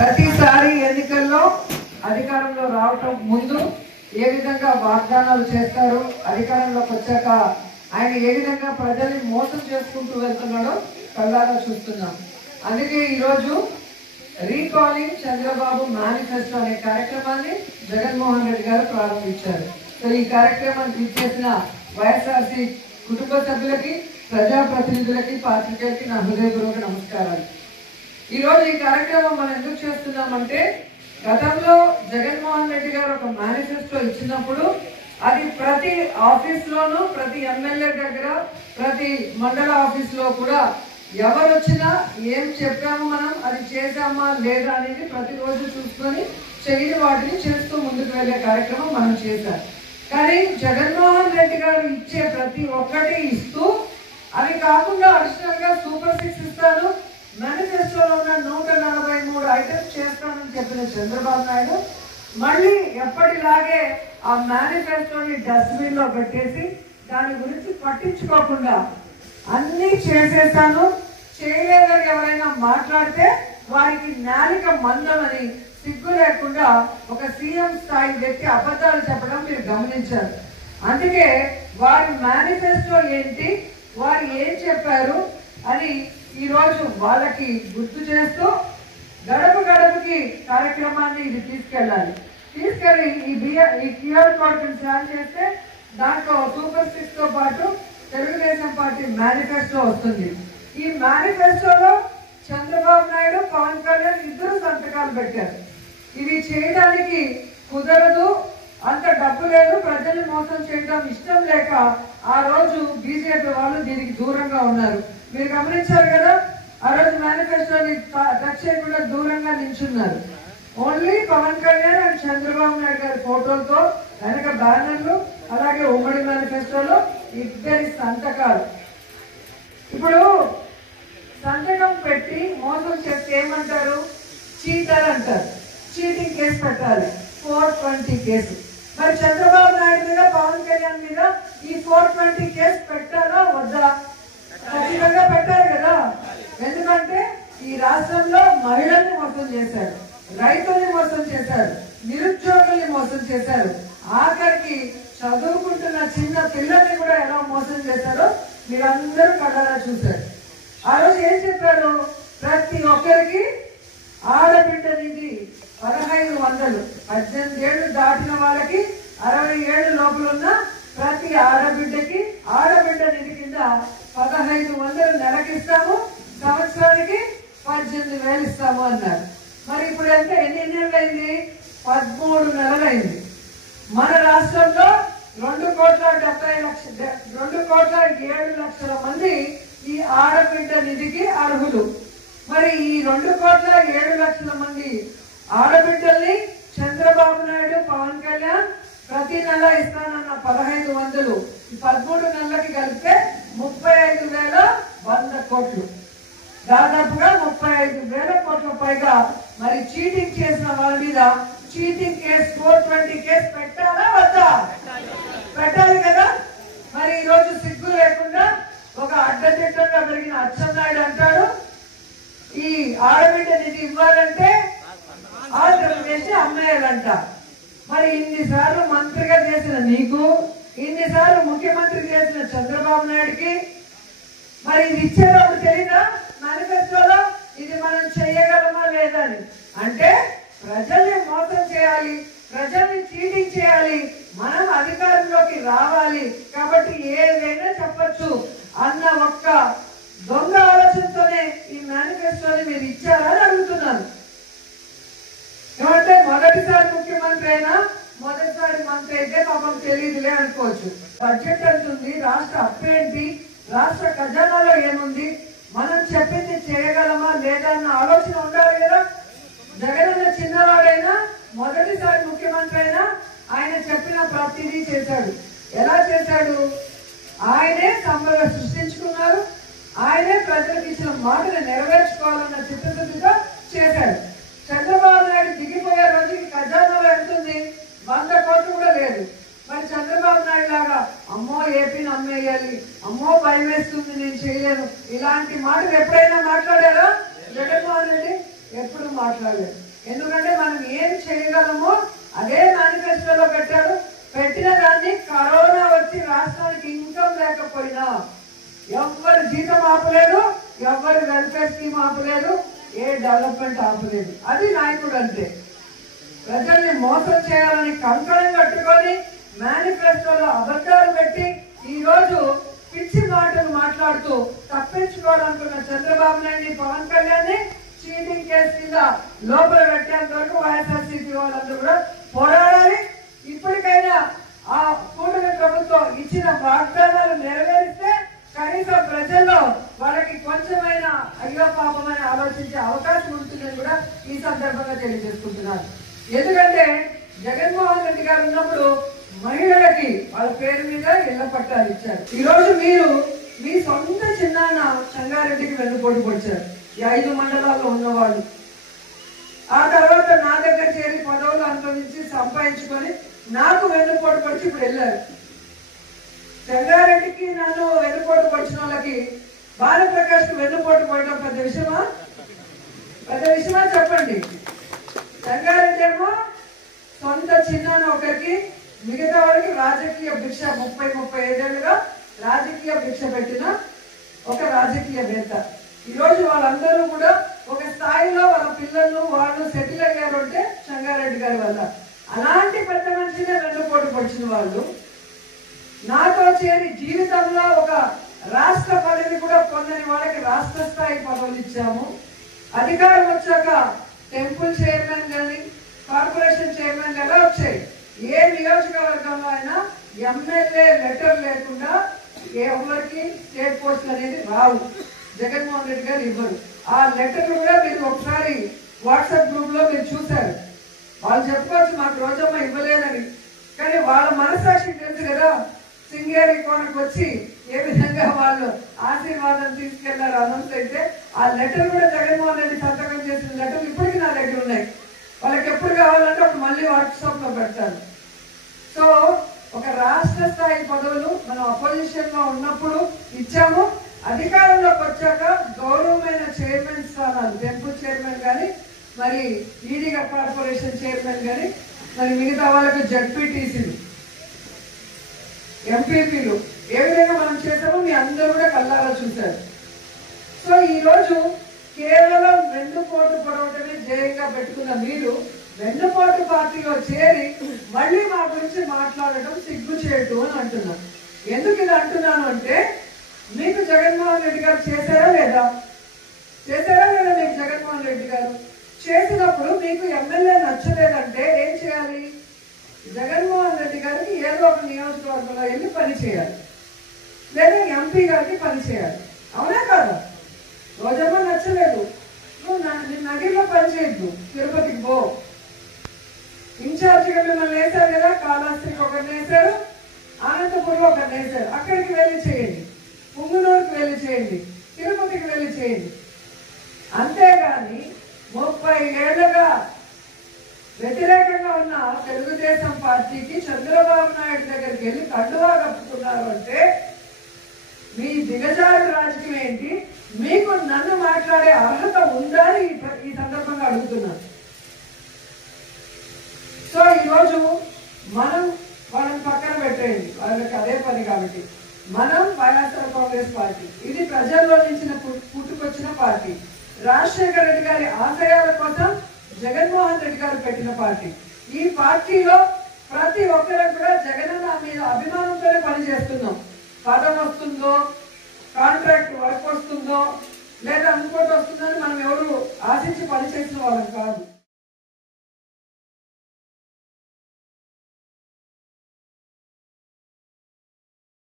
ప్రతిసారి ఎన్నికల్లో అధికారంలో రావటం ముందు ఏ విధంగా వాగ్దానాలు చేస్తారు, అధికారంలోకి వచ్చాక ఆయన ఏ విధంగా ప్రజల్ని మోసం చేసుకుంటూ వెళ్తున్నాడో కళ్ళారా చూస్తున్నాం. అందుకే ఈరోజు రీకాలింగ్ చంద్రబాబు మేనిఫెస్టో అనే కార్యక్రమాన్ని జగన్మోహన్ రెడ్డి గారు ప్రారంభించారు. సో ఈ కార్యక్రమానికి ఇచ్చేసిన వైఎస్ఆర్సీ కుటుంబ సభ్యులకి, ప్రజాప్రతినిధులకి, పాత్రికేయులకి నా హృదయపూర్వక నమస్కారాలు. ఈరోజు ఈ కార్యక్రమం మనం ఎందుకు చేస్తున్నామంటే, గతంలో జగన్మోహన్ రెడ్డి గారు ఒక మేనిఫెస్టో ఇచ్చినప్పుడు అది ప్రతి ఆఫీస్లోనూ, ప్రతి ఎమ్మెల్యే దగ్గర, ప్రతి మండల ఆఫీస్లో కూడా ఎవరు వచ్చినా ఏం చెప్పాము మనం, అది చేసామా లేదా అనేది ప్రతిరోజు చూసుకొని చేయని వాటిని చేస్తూ ముందుకు వెళ్ళే కార్యక్రమం మనం చేశాం. కానీ జగన్మోహన్ రెడ్డి గారు ఇచ్చే ప్రతి ఒక్కటి ఇస్తూ, అవి కాకుండా అడిషనల్ గా సూపర్ 6 ఇస్తాను, మేనిఫెస్టోలో ఉన్న 143 ఐటమ్స్ చేస్తానని చెప్పిన చంద్రబాబు నాయుడు మళ్ళీ ఎప్పటిలాగే ఆ మేనిఫెస్టోని డస్ట్బిన్ లో పెట్టేసి దాని గురించి పట్టించుకోకుండా అన్ని చేసేసాను, చేయలేదని ఎవరైనా మాట్లాడితే వారికి నాలిక మందమని సిగ్గు లేకుండా ఒక సీఎం స్థాయి వ్యక్తి అబద్ధాలు చెప్పడం మీరు గమనించారు. అందుకే వారి మేనిఫెస్టో ఏంటి, వారు ఏం చెప్పారు అని ఈరోజు వాళ్ళకి గుర్తు చేస్తూ గడప గడపకి కార్యక్రమాన్ని ఇది తీసుకెళ్ళి ఈ క్యూఆర్ కోడ్ స్కాన్ చేస్తే దాంట్లో సూపర్ 6 తో పాటు తెలుగుదేశం పార్టీ మేనిఫెస్టో వస్తుంది. ఈ మేనిఫెస్టోలో చంద్రబాబు నాయుడు, పవన్ కళ్యాణ్ ఇద్దరు సంతకాలు పెట్టారు. ఇది చేయడానికి కుదరదు, అంత డబ్బు లేదు, ప్రజల్ని మోసం చేయడం ఇష్టం లేక ఆ రోజు బీజేపీ వాళ్ళు దీనికి దూరంగా ఉన్నారు. మీరు గమనించారు కదా, ఆ రోజు మేనిఫెస్టోని టచ్ చేయకుండా దూరంగా నిల్చున్నారు. ఓన్లీ పవన్ కళ్యాణ్ అండ్ చంద్రబాబు నాయుడు గారి ఫోటోలతో వెనక బ్యానర్లు, అలాగే ఉమ్మడి మేనిఫెస్టోలో ఇద్దరి సంతకాలు. ఇప్పుడు సంతకం పెట్టి మోసం చేస్తే ఏమంటారు? చీటర్ అంటారు. చీటింగ్ కేసు పెట్టాలి, 420 కేసు. మరి చంద్రబాబు నాయుడు మీద, పవన్ కళ్యాణ్ మీద ఈ 420 కేసు పెట్టాలా వద్దా? ఖచ్చితంగా పెట్టారు కదా. ఎందుకంటే ఈ రాష్ట్రంలో మహిళల్ని మోసం చేశారు, రైతుల్ని మోసం చేశారు, నిరుద్యోగుల్ని మోసం చేశారు, ఆఖరికి చదువుకుంటున్న చిన్న పిల్లల్ని కూడా ఎలా మోసం చేశారో మీరందరూ కళ్ళారా చూశారు. ఆ రోజు ఏం చెప్పారు? ప్రతి ఒక్కరికి ఆడబిడ్డ నిధి 1500, 18 ఏళ్ళు దాటిన వాళ్ళకి, 60 ఏళ్ళు లోపల ఉన్న ప్రతి ఆడబిడ్డకి ఆడబిడ్డ నిధి కింద 1500 నెలకిస్తాము, సంవత్సరానికి 18,000 ఇస్తాము అన్నారు. మరి ఇప్పుడు అంటే ఎన్ని నెలలు అయింది? 13 నెలలు అయింది. మన రాష్ట్రంలో 2,70,00,000 మంది ఈ ఆడబిడ్డ నిధికి అర్హులు. మరి ఈ 2,07,00,000 మంది ఆడబిడ్డల్ని చంద్రబాబు నాయుడు, పవన్ కళ్యాణ్ ప్రతి నెల ఇస్తానన్న 1500 ఈ 13 నెలలకి కలిపితే 35,100 కోట్లు, దాదాపుగా 35,000 కోట్ల పైగా. మరి చీటింగ్ చేసిన వాళ్ళ మీద చీటింగ్ కేసు 420 కేసు పెట్టాలా వద్దా? పెట్టాలి కదా. మరి ఈ రోజు సిగ్గు లేకుండా ఒక అడ్డదిడ్డంగా పెరిగిన అచ్చెన్నాయుడు అంటాడు, ఈ ఆడబిడ్డ నిధి ఇవ్వాలంటే ఆంధ్రప్రదేశ్ అమ్మేయాలంట. మరి ఇన్నిసార్లు మంత్రిగా చేసిన నీకు, ఇన్నిసార్లు ముఖ్యమంత్రి చేసిన చంద్రబాబు నాయుడికి మరి ఇది ఇచ్చేటప్పుడు తెలీదా మేనిఫెస్టోలో ఇది మనం చేయగలమా లేదని? అంటే ప్రజల్ని మోసం చేయాలి, ప్రజల్ని చీటింగ్ చేయాలి, మనం అధికారంలోకి రావాలి కాబట్టి ఏదైనా చెప్పచ్చు అన్న ఒక్క దొంగ ఆలోచనతోనే ఈ మేనిఫెస్టోని మీరు ఇచ్చారని అడుగుతున్నాను. ఏమంటే మొదటిసారి ముఖ్యమంత్రి అయినా, మొదటిసారి మంత్రి అయితే పాపం తెలియదులే అనుకోవచ్చు. బడ్జెట్ అంటుంది, రాష్ట్ర అప్పు ఏంటి, రాష్ట్ర ఖజానాలో ఏముంది, మనం చెప్పింది చేయగలమా లేదా అన్న ఆలోచన ఉండాలి కదా. జగనన్న చిన్నవాడైనా, మొదటిసారి ముఖ్యమంత్రి అయినా ఆయన చెప్పిన ప్రతిదీ చేశాడు. ఎలా చేశాడు? ఆయనే సంపద సృష్టించుకున్నారు, ఆయనే ప్రజలకు ఇచ్చిన మాటను నెరవేర్చుకోవాలన్న చిత్తశుద్ధితో చేశాడు. చంద్రబాబు నాయుడు దిగిపోయే రోజుకి ఖజానాలో ఎంత ఉంది? 100 కోట్లు కూడా లేదు. మరి చంద్రబాబు నాయుడు లాగా అమ్మో ఏపీని అమ్మేయాలి, అమ్మో భయం వేస్తుంది, నేను చేయలేను, ఇలాంటి మాటలు ఎప్పుడైనా మాట్లాడారా జగన్మోహన్ రెడ్డి? ఎప్పుడు మాట్లాడారు? మాట్లాడలేదు. ఎందుకంటే మనం ఏం చేయగలమో అదే మేనిఫెస్టోలో పెట్టారు. పెట్టిన దాన్ని కరోనా వచ్చి రాష్ట్రానికి ఇన్కమ్ లేకపోయినా ఎవ్వరు జీతం ఆపలేదు, ఎవ్వరు వెల్ఫేర్ స్కీమ్ ఆపలేదు, ఏ డెవలప్మెంట్ ఆపలేదు. అది నాయకుడు అంటే. ప్రజల్ని మోసం చేయాలని కంకణం కట్టుకొని మేనిఫెస్టోలో అబద్ధాలు పెట్టి ఈ రోజు పిచ్చి మాటలు మాట్లాడుతూ తప్పించుకోవాలనుకున్న చంద్రబాబు నాయుడు, పవన్ కళ్యాణ్ చీటింగ్ కేసు కింద లోపల పెట్టేంత వరకు వైఎస్ఆర్సీపీ వాళ్ళందరూ కూడా పోరాడాలి. ఇప్పటికైనా ఆ కూటమి ప్రభుత్వం ఇచ్చిన వాగ్దానాలు నెరవేరిస్తే కనీసం ప్రజల్లో వాళ్ళకి కొంచెమైనా అయ్యో పాపమని ఆలోచించే అవకాశం ఉంటుందని కూడా ఈ సందర్భంగా తెలియజేసుకుంటున్నారు. ఎందుకంటే జగన్మోహన్ రెడ్డి గారు ఉన్నప్పుడు మహిళలకి వాళ్ళ పేరు మీద ఇళ్ల పట్టాలు ఇచ్చారు. ఈ రోజు మీరు మీ సొంత చిన్నాన్న సంగారెడ్డికి వెన్నుపోటు పొడిచారు, ఈ 5 మండలాల్లో ఉన్నవాళ్ళు. ఆ తర్వాత నా దగ్గర చేరి పదవులు అనుభవించి సంపాదించుకొని నాకు వెన్నుపోటు పొడిచి ఇప్పుడు వెళ్ళారు. సంగారెడ్డికి నన్ను వెన్నుపోటు పొడిచిన వాళ్ళకి భానుప్రకాష్ కు వెన్నుపోటు పోయడం పెద్ద విషయమా? పెద్ద విషయమా చెప్పండి. సంగారెడ్డి ఏమో సొంత చిన్నాన్న ఒకరికి, మిగతా వాళ్ళకి రాజకీయ భిక్ష 30-35 ఏళ్ళుగా రాజకీయ భిక్ష పెట్టిన ఒక రాజకీయవేత్త. ఈ రోజు వాళ్ళందరూ కూడా ఒక స్థాయిలో వాళ్ళ పిల్లలు వాళ్ళు సెటిల్ అయ్యారు అంటే సంగారెడ్డి గారి వల్ల. అలాంటి పెద్ద మనిషినే వెన్నుపోటు పొడిచిన వాళ్ళు నాతో చేరి జీవితంలో ఒక రాష్ట్ర పదవి కూడా పొందని వాళ్ళకి రాష్ట్ర స్థాయి పదవులు ఇచ్చాము. అధికారం వచ్చాక టెంపుల్ చైర్మన్ కానీ కార్పొరేషన్ చైర్మన్ ఎలా వచ్చాయి. ఏ నియోజకవర్గంలో అయినా ఎమ్మెల్యే లెటర్ లేకుండా ఎవరికి స్టేట్ పోస్టులు అనేది రావు. జగన్మోహన్ రెడ్డి గారు ఇవ్వరు. ఆ లెటర్ కూడా మీరు ఒకసారి వాట్సాప్ గ్రూప్ లో మీరు చూశారు. వాళ్ళు చెప్పుకోవచ్చు మాకు రోజమ్మ ఇవ్వలేదని, కానీ వాళ్ళ మనసాక్షికి తెలుసు కదా సింగేరి కోనకు వచ్చి ఏ విధంగా వాళ్ళు ఆశీర్వాదం తీసుకెళ్లారు అనౌన్స్ అయితే. ఆ లెటర్ కూడా జగన్మోహన్ రెడ్డి సంతకం చేసిన లెటర్లు ఇప్పటికీ నా దగ్గర ఉన్నాయి. వాళ్ళకి ఎప్పుడు కావాలంటే అప్పుడు మళ్ళీ వాట్సాప్ లో పెడతారు. సో ఒక రాష్ట్ర స్థాయి పదవులు మనం అపోజిషన్ లో ఉన్నప్పుడు ఇచ్చాము. అధికారంలోకి వచ్చాక గౌరవమైన చైర్మన్ స్థానాలు, టెంపుల్ చైర్మన్ కానీ, మరి ఈడీగా కార్పొరేషన్ చైర్మన్ కానీ, మరి మిగతా వాళ్ళకి జడ్పీటీసీలు, ఎంపీపీలు ఏ విధంగా మనం చేసామో మీ అందరూ కూడా కళ్ళారా చూశారు. సో ఈ రోజు కేవలం వెన్నుపోటు పొడవటమే జయంగా పెట్టుకున్న మీరు వెన్నుపోటు పార్టీలో చేరి మళ్ళీ మా గురించి మాట్లాడటం సిగ్గుచేటు అని అంటున్నాను. ఎందుకు ఇది అంటున్నాను అంటే మీకు జగన్మోహన్ రెడ్డి గారు చేశారా లేదా? చేశారా లేదా? మీకు జగన్మోహన్ రెడ్డి గారు చేసినప్పుడు మీకు ఎమ్మెల్యే నచ్చలేదంటే ఏం చేయాలి? జగన్మోహన్ రెడ్డి గారికి ఏదో ఒక నియోజకవర్గంలో వెళ్ళి పని చేయాలి, లేదా ఎంపీ గారికి పని చేయాలి. అవునా కాదా? రోజమ్మ నచ్చలేదు, నువ్వు నగిరిలో పని చేయొద్దు, తిరుపతికి పో. ఇన్ఛార్జిగా మిమ్మల్ని వేశారు కదా, కాళహస్తికి ఒకరిని వేశారు, అనంతపురం ఒకరిని వేశారు. అక్కడికి వెళ్ళి చేయండి, పుంగునూరుకి వెళ్ళి చేయండి, తిరుపతికి వెళ్ళి చేయండి. అంతేగాని 30 ఏళ్లుగా వ్యతిరేకంగా ఉన్న తెలుగుదేశం పార్టీకి చంద్రబాబు నాయుడు దగ్గరికి వెళ్ళి కండువా కప్పుతున్నారు అంటే మీ దిగజారు రాజకీయం ఏంటి? మీకు నన్ను మాట్లాడే అర్హత ఉందా అని ఈ సందర్భంగా అడుగుతున్నాను. సో ఈరోజు మనం వాళ్ళని పక్కన పెట్టేయండి, వాళ్ళకి అదే పని. కాబట్టి మనం వైఎస్ఆర్ కాంగ్రెస్ పార్టీ, ఇది ప్రజల్లో నుంచి పుట్టుకొచ్చిన పార్టీ. రాజశేఖర రెడ్డి గారి ఆశయాల కోసం జగన్మోహన్ రెడ్డి గారు పెట్టిన పార్టీ. ఈ పార్టీలో ప్రతి ఒక్కరికి కూడా జగనన్న మీద అభిమానంతోనే పనిచేస్తున్నాం. పదం వస్తుందో, కాంట్రాక్ట్ వర్క్ వస్తుందో, లేదా ఇంకోటి వస్తుందని మనం ఎవరు ఆశించి పనిచేసిన వాళ్ళం కాదు.